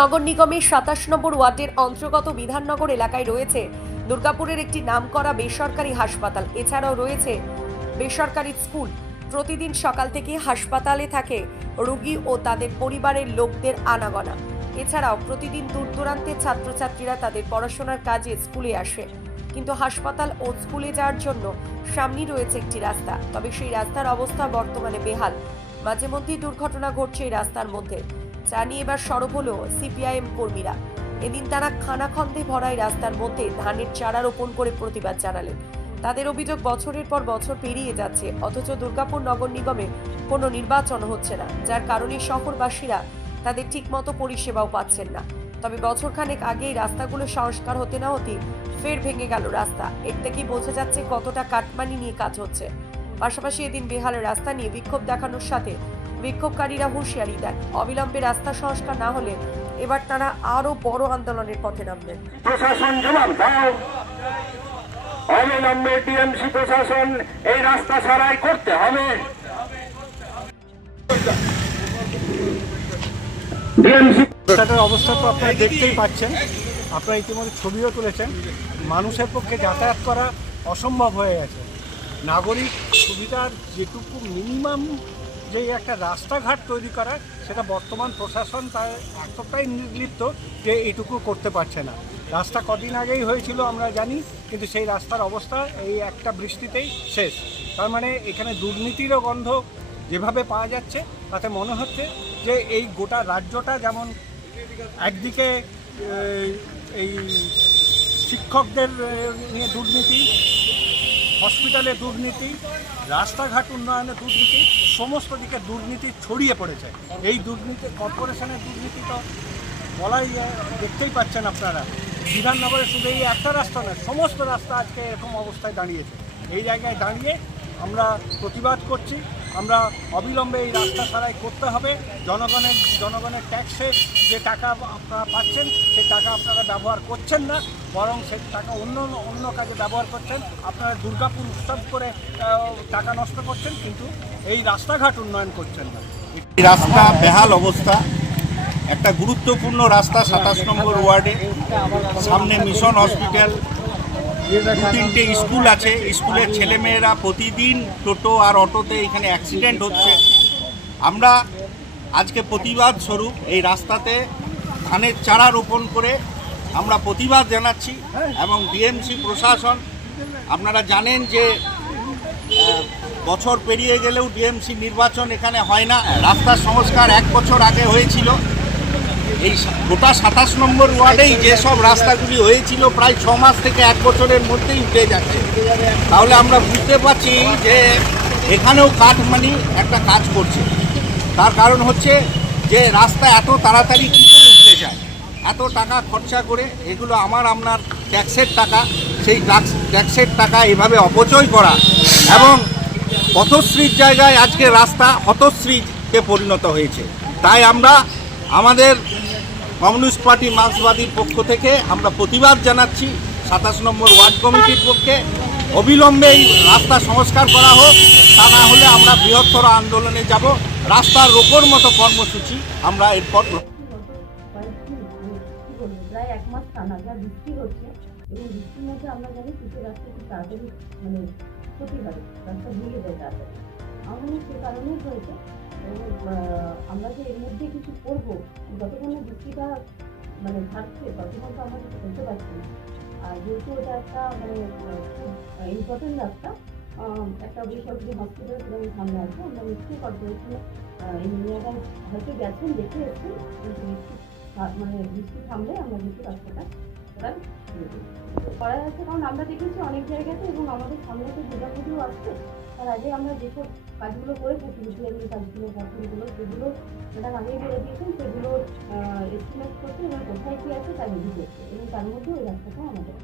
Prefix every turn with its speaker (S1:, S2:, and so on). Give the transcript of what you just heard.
S1: নগর নিগমের সাতাশ নম্বর ওয়ার্ডের অন্তর্গত বিধাননগর এলাকায় রয়েছে দুর্গাপুরের একটি নামকরা বেসরকারি হাসপাতাল। এছাড়াও রয়েছে বেসরকারি স্কুল। প্রতিদিন সকাল থেকে হাসপাতালে থাকে রোগী ও তাদের পরিবারের লোকদের আনাগোনা। এছাড়াও প্রতিদিন দূর দূরান্তের ছাত্রছাত্রীরা তাদের পড়াশোনার কাজে স্কুলে আসে। কিন্তু হাসপাতাল ও স্কুলে যাওয়ার জন্য সামনেই রয়েছে একটি রাস্তা। তবে সেই রাস্তার অবস্থা বর্তমানে বেহাল। মাঝে মধ্যেই দুর্ঘটনা ঘটছে এই রাস্তার মধ্যে। যা নিয়ে এবার সরব হলো সিপিআইএম কর্মীরা। এদিন তারা খানাখন্দে ভরা এই রাস্তার মধ্যে ধানের চারা রোপণ করে প্রতিবাদ জানালেন। তাদের অভিযোগ বছরের পর বছর পেরিয়ে যাচ্ছে, অথচ দুর্গাপুর নগর নিগমে কোনো নির্বাচন হচ্ছে না, যার কারণে শহরবাসীরা তাদের ঠিকমতো পরিষেবাও পাচ্ছেন না। তবে বছরখানেক আগে এই রাস্তাগুলো সংস্কার হতে না হতে ফের ভেঙে গেল রাস্তা। এর থেকেই বোঝা যাচ্ছে কতটা কাটমানি নিয়ে কাজ হচ্ছে। পাশাপাশি এদিন বেহালের রাস্তা নিয়ে বিক্ষোভ দেখানোর সাথে বিক্ষোভকারীরা হুঁশিয়ারি দেন। অবিলম্বে রাস্তা সংস্কার না হলে এবার তারা আরও বড় আন্দোলনের পথে নামবেন।
S2: প্রশাসন জবাব দাও। অবিলম্বে টিএমসি প্রশাসন এই রাস্তা সারাই করতে হবে।
S3: রাস্তাটার অবস্থা তো আপনারা দেখতেই পাচ্ছেন। আপনারা ইতিমধ্যে ছবিও তুলেছেন। মানুষের পক্ষে যাতায়াত করা অসম্ভব হয়ে গেছে। নাগরিক সুবিধার যেটুকু মিনিমাম যে একটা রাস্তাঘাট তৈরি করা সেটা বর্তমান প্রশাসন তার এতটাই নির্লিপ্ত যে এইটুকু করতে পারছে না। রাস্তা কদিন আগেই হয়েছিল আমরা জানি কিন্তু সেই রাস্তার অবস্থা এই একটা বৃষ্টিতেই শেষ। তার মানে এখানে দুর্নীতিরও গন্ধ যেভাবে পাওয়া যাচ্ছে তাতে মনে হচ্ছে যে এই গোটা রাজ্যটা যেমন একদিকে এই, এই শিক্ষকদের নিয়ে দুর্নীতি হসপিটালে দুর্নীতি, রাস্তাঘাট উন্নয়নে দুর্নীতি, সমস্ত দিকে দুর্নীতি ছড়িয়ে পড়েছে। এই দুর্নীতি, কর্পোরেশনের দুর্নীতি তো বলাই দেখতেই পাচ্ছেন আপনারা। বিধাননগরে শুধু এই একটা রাস্তা নয়, সমস্ত রাস্তা আজকে এরকম অবস্থায় দাঁড়িয়েছে। এই জায়গায় দাঁড়িয়ে আমরা প্রতিবাদ করছি। আমরা অবিলম্বে এই রাস্তা সারাই করতে হবে। জনগণের জনগণের ট্যাক্সের যে টাকা আপনারা পাচ্ছেন, সেই টাকা আপনারা ব্যবহার করছেন না, বরং সেই টাকা অন্য অন্য কাজে ব্যবহার করছেন। আপনারা দুর্গাপুর উৎসব করে টাকা নষ্ট করছেন, কিন্তু এই রাস্তাঘাট উন্নয়ন করছেন না।
S4: এই রাস্তা বেহাল অবস্থা। একটা গুরুত্বপূর্ণ রাস্তা, সাতাশ নম্বর ওয়ার্ডে। সামনে মিশন হসপিটাল দু তিনটে স্কুল আছে। স্কুলের ছেলেমেয়েরা প্রতিদিন টোটো আর অটোতে এখানে অ্যাক্সিডেন্ট হচ্ছে। আমরা আজকে প্রতিবাদ স্বরূপ এই রাস্তাতে ধানের চারা রোপণ করে আমরা প্রতিবাদ জানাচ্ছি এবং ডিএমসি প্রশাসন, আপনারা জানেন যে বছর পেরিয়ে গেলেও ডিএমসি নির্বাচন এখানে হয় না। রাস্তার সংস্কার এক বছর আগে হয়েছিল। এই গোটা সাতাশ নম্বর ওয়ার্ডেই যেসব রাস্তাগুলি হয়েছিল প্রায় ছ মাস থেকে এক বছরের মধ্যেই উঠে যাচ্ছে। তাহলে আমরা বুঝতে পারছি যে এখানেও কাঠ কাঠমানি একটা কাজ করছে। তার কারণ হচ্ছে যে রাস্তা এত তাড়াতাড়ি কী করে উঠে যায়, এত টাকা খরচা করে, এগুলো আমার আপনার ট্যাক্সের টাকা, সেই ট্যাক্স ট্যাক্সের টাকা এভাবে অপচয় করা এবং পথশ্রীর জায়গায় আজকে রাস্তা হতশ্রীতে পরিণত হয়েছে। তাই আমরা আমাদের কমিউনিস্ট পার্টি মার্ক্সবাদীর পক্ষ থেকে আমরা প্রতিবাদ জানাচ্ছি। সাতাশ নম্বর ওয়ার্ড কমিটির পক্ষে। অবিলম্বে এই রাস্তা সংস্কার করা হোক, তা না হলে আমরা বৃহত্তর আন্দোলনে যাব। রাস্তার রোপর মতো কর্মসূচি আমরা এরপর
S5: এবং বৃষ্টির মধ্যে আমরা জানি কিছু রাস্তা তাড়াতাড়ি মানে ক্ষতি রাস্তা যায় তাড়াতাড়ি। হয় সে কারণেই হয়েছে। আমরা যে এর মধ্যে কিছু করব, যতক্ষণ না বৃষ্টিটা মানে থাকছে, ততক্ষণ তো আমরা কিছু করতে পারছি না। আর যেহেতু এটা একটা মানে খুব ইম্পর্টেন্ট রাস্তা একটা বেসরকারি হসপিটাল সেখানে সামনে আছে, আমরা নিশ্চয়ই কর্পোরেশনে ইঞ্জিনিয়াররা হয়তো গেছেন, দেখে এসেছেন, কিন্তু বৃষ্টি মানে বৃষ্টি থামলে আমরা কিন্তু রাস্তাটা প্রায় করা যাচ্ছে কারণ আমরা দেখেছি অনেক জায়গাতে এবং আমাদের সামনে তো দুর্গাপুজো আসছে। তার আগে আমরা যেসব কাজগুলো করে থাকি বিপিএলের কাজগুলো কাজগুলো সেগুলো সেটা আগেই বলে দিয়েছেন, সেগুলো এস্টিমেট করতে এবং কোথায় কী আছে তা রেডি করতে এবং তার মধ্যে ওই রাস্তাটা আমাদের